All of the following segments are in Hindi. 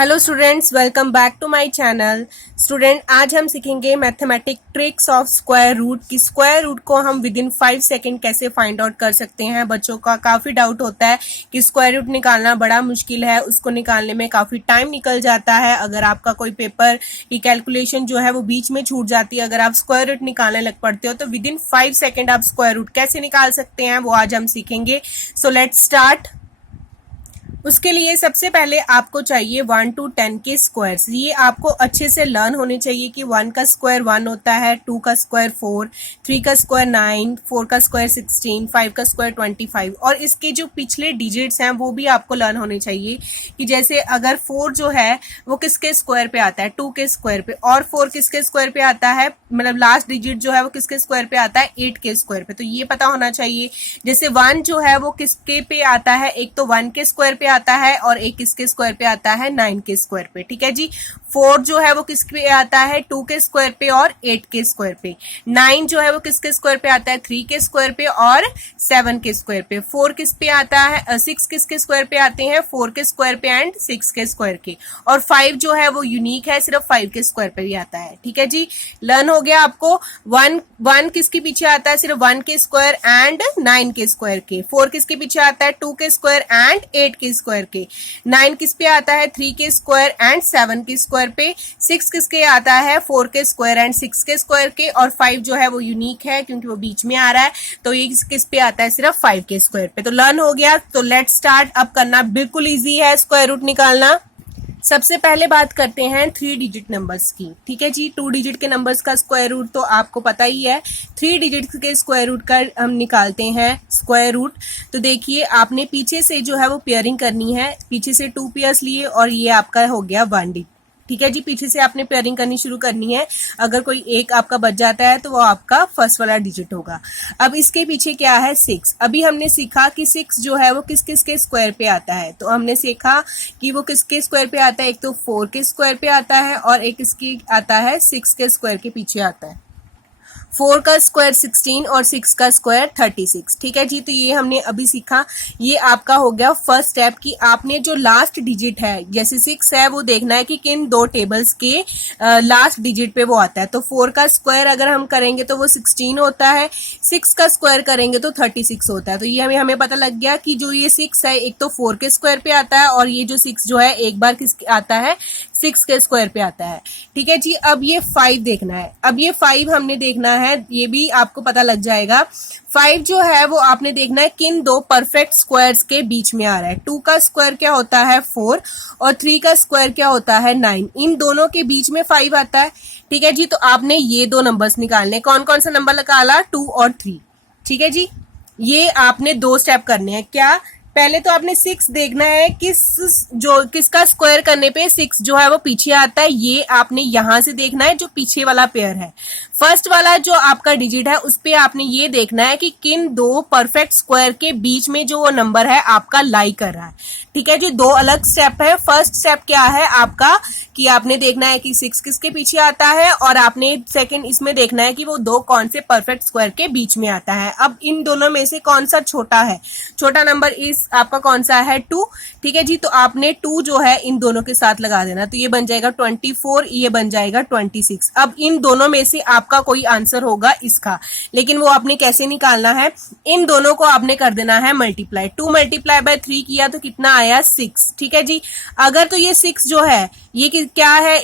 Hello students, welcome back to my channel. Student, आज हम सीखेंगे mathematic tricks of square root की स्क्वायर रूट को हम विद इन 5 सेकेंड कैसे फाइंड आउट कर सकते हैं। बच्चों का काफ़ी डाउट होता है कि स्क्वायर रूट निकालना बड़ा मुश्किल है, उसको निकालने में काफ़ी टाइम निकल जाता है। अगर आपका कोई पेपर की कैलकुलेशन जो है वो बीच में छूट जाती है, अगर आप स्क्वायर रूट निकालने लग पड़ते हो तो विद इन 5 सेकेंड आप स्क्वायर रूट कैसे निकाल सकते हैं वो आज हम सीखेंगे। So let's start. उसके लिए सबसे पहले आपको चाहिए 1 to 10 के स्क्वायर्स। ये आपको अच्छे से लर्न होने चाहिए कि 1 का स्क्वायर 1 होता है, 2 का स्क्वायर 4, 3 का स्क्वायर 9, 4 का स्क्वायर 16, 5 का स्क्वायर 25 और इसके जो पिछले डिजिट्स हैं वो भी आपको लर्न होने चाहिए कि जैसे अगर 4 जो है वो किसके स्क्वायर पे आता है, 2 के स्क्वायर पे, और 4 किसके स्क्वायर पे आता है, मतलब लास्ट डिजिट जो है वो किसके स्क्वायर पे आता है, 8 के स्क्वायर पे। तो ये पता होना चाहिए। जैसे 1 जो है वो किसके पे आता है, एक तो 1 के स्क्वायर पे आता है और एक किसके स्क्वायर पे आता है, 9 के स्क्वायर पे। ठीक है जी। 4 जो है वो किस पे आता है, 2 के स्क्वायर पे और 8 के स्क्वायर पे। 9 जो है वो किसके स्क्वायर पे आता है, 3 के स्क्वायर पे और 7 के स्क्वायर पे। 4 किस पे आता है, 6 किसके स्क्वायर पे आते हैं, 4 के स्क्वायर पे एंड 6 के स्क्वायर के। और 5 जो है वो यूनिक है, सिर्फ 5 के स्क्वायर पे भी आता है। ठीक है जी, लर्न हो गया आपको। 1 किसके पीछे आता है, सिर्फ 1 के स्क्वायर एंड 9 के स्क्वायर के। 4 किसके पीछे आता है, 2 के स्क्वायर एंड 8 के स्क्वायर के। 9 किस पे आता है, 3 के स्क्वायर एंड 7 के स्क्वायर पे। 6 किसके आता है, 4 के स्क्वायर एंड 6 के स्क्वायर के। और 5 जो है वो यूनिक है क्योंकि वो बीच में आ रहा है, तो ये किस पे आता है, सिर्फ 5 के स्क्वायर पे। तो लर्न हो गया। तो लेट्स स्टार्ट। अब करना बिल्कुल इजी है स्क्वायर रूट निकालना। सबसे पहले बात करते हैं 3 डिजिट नंबर्स की। ठीक है जी, 2 डिजिट के नंबर्स का स्क्वायर रूट तो आपको पता ही है। 3 डिजिट के स्क्वायर रूट का हम निकालते हैं स्क्वायर रूट। तो देखिए, आपने पीछे से जो है वो पेयरिंग करनी है। पीछे से 2 पेयर्स लिए और ये आपका हो गया 1 डिजिट। ठीक है जी, पीछे से आपने पेयरिंग करनी शुरू करनी है। अगर कोई एक आपका बच जाता है तो वो आपका फर्स्ट वाला डिजिट होगा। अब इसके पीछे क्या है, 6। अभी हमने सीखा कि 6 जो है वो किस किस के स्क्वायर पे आता है। तो हमने सीखा कि वो किसके स्क्वायर पे आता है, एक तो 4 के स्क्वायर पे आता है और एक इसकी आता है 6 के स्क्वायर के पीछे आता है। 4 का स्क्वायर 16 और 6 का स्क्वायर 36। ठीक है जी, तो ये हमने अभी सीखा। ये आपका हो गया फर्स्ट स्टेप कि आपने जो लास्ट डिजिट है, जैसे 6 है, वो देखना है कि किन 2 टेबल्स के लास्ट डिजिट पे वो आता है। तो 4 का स्क्वायर अगर हम करेंगे तो वो 16 होता है, 6 का स्क्वायर करेंगे तो 36 होता है। तो ये हमें पता लग गया कि जो ये 6 है एक तो 4 के स्क्वायर पे आता है और ये जो 6 जो है एक बार किस आता है, 6 के स्क्वायर पे आता है। ठीक है जी, अब ये 5 देखना है। अब ये 5 हमने देखना है, ये भी आपको पता लग जाएगा। 5 जो है वो आपने देखना है किन 2 परफेक्ट स्क्वायर्स के बीच में आ रहा है। 2 का स्क्वायर क्या होता है, 4, और 3 का स्क्वायर क्या होता है, 9। इन दोनों के बीच में 5 आता है। ठीक है जी, तो आपने ये 2 नंबर्स निकालने। कौन कौन सा नंबर निकाला, 2 और 3। ठीक है जी, ये आपने 2 स्टेप करने हैं। क्या, पहले तो आपने 6 देखना है किसका स्क्वायर करने पे 6 जो है वो पीछे आता है। ये आपने यहां से देखना है, जो पीछे वाला पेयर है। फर्स्ट वाला जो आपका डिजिट है उस पे आपने ये देखना है कि किन 2 परफेक्ट स्क्वायर के बीच में जो वो नंबर है आपका लाई कर रहा है। ठीक है जी, 2 अलग स्टेप है। फर्स्ट स्टेप क्या है आपका कि आपने देखना है कि 6 किसके पीछे आता है, और आपने सेकंड इसमें देखना है कि वो 2 कौन से परफेक्ट स्क्वायर के बीच में आता है। अब इन दोनों में से कौन सा छोटा है, छोटा नंबर इस आपका कौन सा है, 2। ठीक है जी, तो आपने 2 जो है इन दोनों के साथ लगा देना। तो ये बन जाएगा 24, ये बन जाएगा 26। अब इन दोनों में से आपका कोई आंसर होगा इसका, लेकिन वो आपने कैसे निकालना है, इन दोनों को आपने कर देना है मल्टीप्लाई। 2 मल्टीप्लाई बाय 3 किया तो कितना आया, 6। ठीक है जी, अगर तो ये 6 जो है ये क्या है,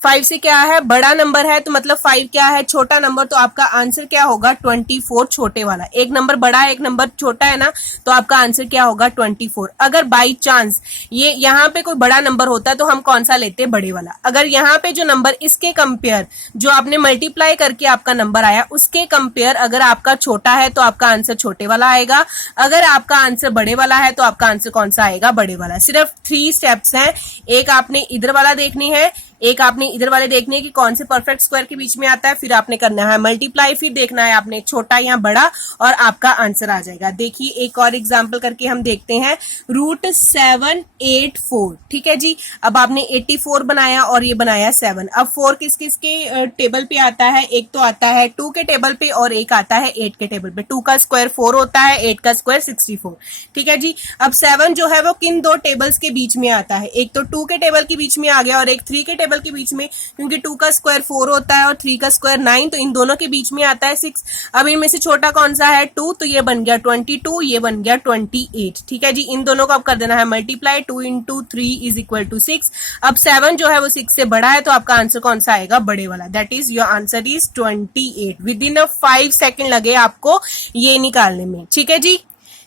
5 से क्या है, बड़ा नंबर है, तो मतलब 5 क्या है, छोटा नंबर। तो आपका आंसर क्या होगा, 24, छोटे वाला। एक नंबर बड़ा है, एक नंबर छोटा है ना, तो आपका आंसर क्या होगा, 24। अगर बाई चांस ये यहाँ पे कोई बड़ा नंबर होता तो हम कौन सा लेते, बड़े वाला। अगर यहाँ पे जो नंबर इसके कंपेयर, जो आपने मल्टीप्लाई करके आपका नंबर आया उसके कंपेयर अगर आपका छोटा है तो आपका आंसर छोटे वाला आएगा। अगर आपका आंसर बड़े वाला है तो आपका आंसर कौन सा आएगा, बड़े वाला। सिर्फ 3 स्टेप्स हैं। एक आपने इधर वाला देखनी है, एक आपने इधर वाले देखने कि कौन से परफेक्ट स्क्वायर के बीच में आता है, फिर आपने करना है मल्टीप्लाई, फिर देखना है आपने छोटा या बड़ा, और आपका आंसर आ जाएगा। देखिए एक और एग्जांपल करके हम देखते हैं, √784, ठीक है जी। अब आपने 84 बनाया और ये बनाया 7। अब 4 किस किस के टेबल पे आता है, एक तो आता है 2 के टेबल पे और एक आता है 8 के टेबल पे। 2 का स्क्वायर 4 होता है, 8 का स्क्वायर 64, ठीक है जी। अब 7 जो है वो किन दो टेबल्स के बीच में आता है, एक तो 2 के टेबल के बीच में आ गया और एक 3 के टेबल के बीच में, क्योंकि 2 का स्क्वायर 4 होता है और 3 का स्क्वायर 9, तो इन दोनों के बीच में आता है 6। अब इनमें से छोटा कौन सा है, 2, तो ये बन गया 22, ये बन गया 28, ठीक है जी। इन दोनों को अब कर देना है मल्टीप्लाई, 2 × 3 = 6। अब 7 जो है वो 6 से बड़ा है, तो आपका आंसर कौन सा आएगा, बड़े वाला, that is your answer is 28। Within 5 second लगे आपको ये निकालने में, ठीक है जी।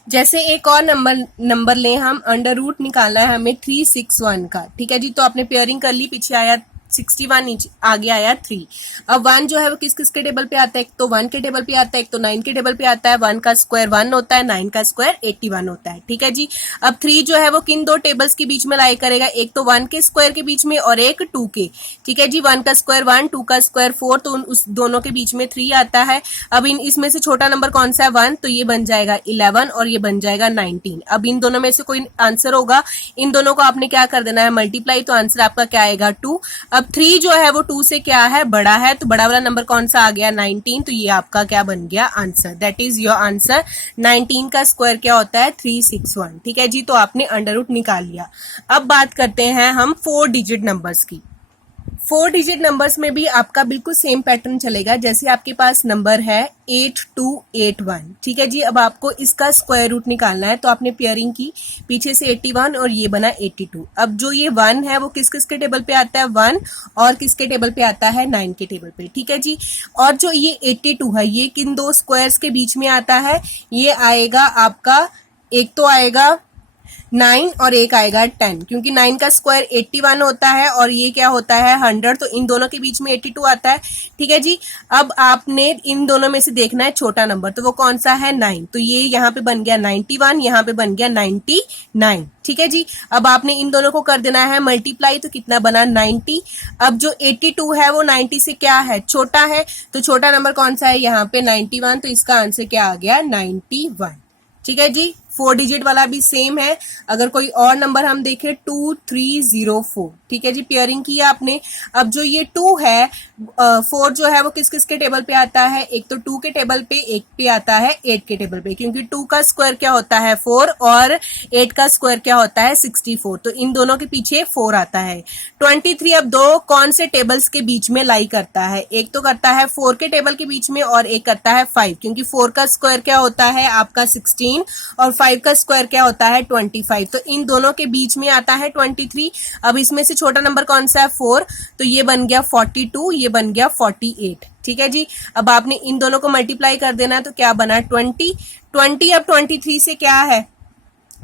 जैसे एक और नंबर लें हम, अंडर रूट निकालना है हमें 361 का, ठीक है जी। तो आपने पेयरिंग कर ली, पीछे आया 61, नीचे आगे आया 3। अब 1 जो है वो किस किस के टेबल पे आता है, एक तो 1 के टेबल पे आता है, एक तो 9 के टेबल पे आता है। 1 का स्क्वायर 1 होता है, 9 का स्क्वायर 81 होता है, ठीक है जी। अब 3 जो है वो किन दो टेबल्स के बीच में लाई करेगा, एक तो 1 के स्क्वायर के बीच में और एक 2 के, ठीक है जी। 1 का स्क्वायर 1, 2 का स्क्वायर 4, तो उस दोनों के बीच में 3 आता है। अब इसमें से छोटा नंबर कौन सा है, 1, तो ये बन जाएगा 11 और ये बन जाएगा 19। अब इन दोनों में से कोई आंसर होगा, इन दोनों को आपने क्या कर देना है, मल्टीप्लाई, तो आंसर आपका क्या आएगा, 2। अब 3 जो है वो 2 से क्या है, बड़ा है, तो बड़ा वाला नंबर कौन सा आ गया, 19, तो ये आपका क्या बन गया, answer, that is your answer. 19 का स्क्वायर क्या होता है, 361, ठीक है जी। तो आपने अंडर रूट निकाल लिया। अब बात करते हैं हम 4 डिजिट नंबर्स की। 4 डिजिट नंबर्स में भी आपका बिल्कुल सेम पैटर्न चलेगा, जैसे आपके पास नंबर है 8281, ठीक है जी। अब आपको इसका स्क्वायर रूट निकालना है, तो आपने पेयरिंग की, पीछे से 81 और ये बना 82। अब जो ये 1 है वो किस किस के टेबल पे आता है, 1, और किसके टेबल पे आता है, 9 के टेबल पे, ठीक है जी। और जो ये 82 है ये किन दो स्क्वायर्स के बीच में आता है, ये आएगा आपका, एक तो आएगा 9 और एक आएगा 10, क्योंकि 9 का स्क्वायर 81 होता है और ये क्या होता है, 100, तो इन दोनों के बीच में 82 आता है, ठीक है जी। अब आपने इन दोनों में से देखना है छोटा नंबर, तो वो कौन सा है, 9, तो ये यहाँ पे बन गया 91, यहाँ पे बन गया 99, ठीक है जी। अब आपने इन दोनों को कर देना है मल्टीप्लाई, तो कितना बना, 90। अब जो 82 है वो 90 से क्या है, छोटा है, तो छोटा नंबर कौन सा है, यहाँ पे 91, तो इसका आंसर क्या आ गया, 91, ठीक है जी। 4 डिजिट वाला भी सेम है। अगर कोई और नंबर हम देखें, 2304, ठीक है जी, पेयरिंग किया आपने। अब जो ये 2 है, 4 जो है वो किस किस के टेबल पे आता है, एक तो 2 के टेबल पे, एक पे आता है 8 के टेबल पे, क्योंकि 2 का स्क्वायर क्या होता है, 4, और 8 का स्क्वायर क्या होता है, 64, तो इन दोनों के पीछे 4 आता है। 23 अब दो कौन से टेबल्स के बीच में लाई करता है, एक तो करता है 4 के टेबल के बीच में और एक करता है 5, क्योंकि 4 का स्क्वायर क्या होता है आपका 16 और 5 का स्क्वायर क्या होता है 25, तो इन दोनों के बीच में आता है 23। अब इसमें से छोटा नंबर कौन सा है, 4, तो ये बन गया 42, ये बन गया 48, ठीक है जी। अब आपने इन दोनों को मल्टीप्लाई कर देना है, तो क्या बना, 20। अब 23 से क्या है,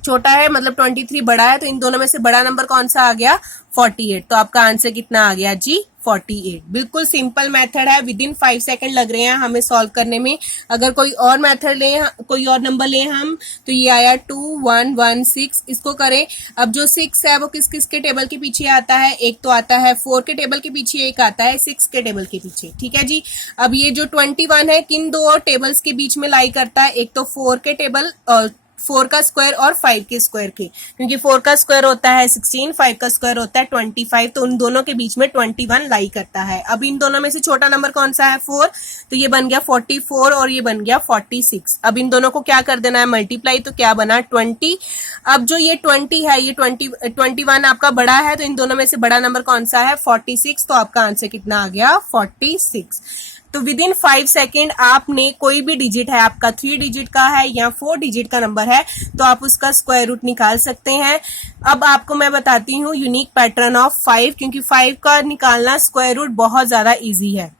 छोटा है, मतलब 23 बड़ा है, तो इन दोनों में से बड़ा नंबर कौन सा आ गया, 48, तो आपका आंसर कितना आ गया जी, 48। बिल्कुल सिंपल मेथड है, विदिन 5 सेकंड लग रहे हैं हमें सॉल्व करने में। अगर कोई और मेथड लें, कोई और नंबर लें हम, तो ये आया 2116, इसको करें। अब जो 6 है वो किस किस के टेबल के पीछे आता है, एक तो आता है 4 के टेबल के पीछे, एक आता है 6 के टेबल के पीछे, ठीक है जी। अब ये जो 21 है किन दो टेबल्स के बीच में लाई करता है, एक तो 4 के टेबल और 4 का स्क्वायर और 5 के स्क्वायर के, क्योंकि 4 का स्क्वायर होता है 16, 5 का स्क्वायर होता है 25, तो उन दोनों के बीच में 21 लाई करता है। अब इन दोनों में से छोटा नंबर कौन सा है, 4, तो ये बन गया 44 और ये बन गया 46। अब इन दोनों को क्या कर देना है, मल्टीप्लाई, तो क्या बना, 20। अब जो ये 20 है, ये 21 आपका बड़ा है, तो इन दोनों में से बड़ा नंबर कौन सा है, 46, तो आपका आंसर कितना आ गया, 46। तो विदिन 5 सेकेंड आपने कोई भी डिजिट है, आपका 3 डिजिट का है या 4 डिजिट का नंबर है, तो आप उसका स्क्वायर रूट निकाल सकते हैं। अब आपको मैं बताती हूँ यूनिक पैटर्न ऑफ 5, क्योंकि 5 का निकालना स्क्वायर रूट बहुत ज्यादा इजी है।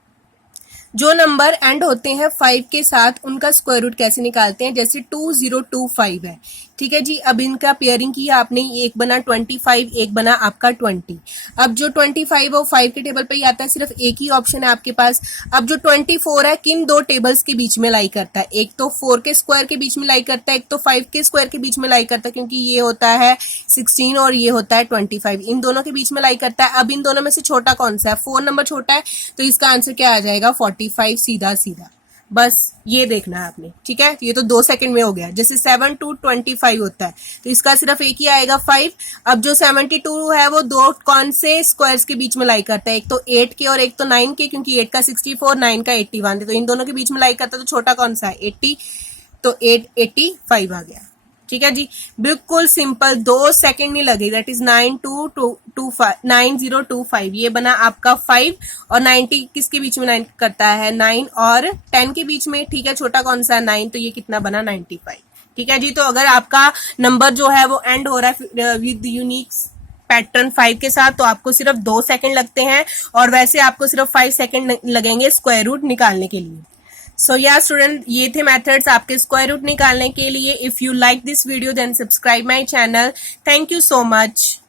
जो नंबर एंड होते हैं 5 के साथ उनका स्क्वायर रूट कैसे निकालते हैं, जैसे 2025 है, ठीक है जी। अब इनका पेयरिंग किया आपने, एक बना 25, एक बना आपका 20। अब जो 25 और 5 के टेबल पे ही आता है, सिर्फ एक ही ऑप्शन है आपके पास। अब जो 24 है किन दो टेबल्स के बीच में लाई करता है, एक तो 4 के स्क्वायर के बीच में लाई करता है, एक तो 5 के स्क्वायर के बीच में लाई करता है, क्योंकि ये होता है 16 और ये होता है 25, इन दोनों के बीच में लाई करता है। अब इन दोनों में से छोटा कौन सा है, 4 नंबर छोटा है, तो इसका आंसर क्या आ जाएगा 45, सीधा सीधा। बस ये देखना है आपने, ठीक है। ये तो 2 सेकंड में हो गया। जैसे 7 to 25 होता है तो इसका सिर्फ एक ही आएगा 5। अब जो 72 है वो दो कौन से स्क्वायर्स के बीच में लाई करता है, एक तो 8 के और एक तो 9 के, क्योंकि 8 का 64, 9 का 81 है, तो इन दोनों के बीच में लाई करता है। तो छोटा कौन सा है 80, तो 85 आ गया। ठीक है जी, बिल्कुल सिंपल, 2 सेकंड नहीं लगे। दैट इज 9025, ये बना आपका 5 और 90 किसके बीच में 9 करता है, 9 और 10 के बीच में। ठीक है, छोटा कौन सा है 9, तो ये कितना बना 95। ठीक है जी, तो अगर आपका नंबर जो है वो एंड हो रहा है विद यूनिक पैटर्न 5 के साथ, तो आपको सिर्फ 2 सेकंड लगते हैं, और वैसे आपको सिर्फ 5 सेकंड लगेंगे स्क्वायर रूट निकालने के लिए। सो या स्टूडेंट, ये थे मेथड्स आपके स्क्वायर रूट निकालने के लिए। If you like this video then subscribe my channel. Thank you so much.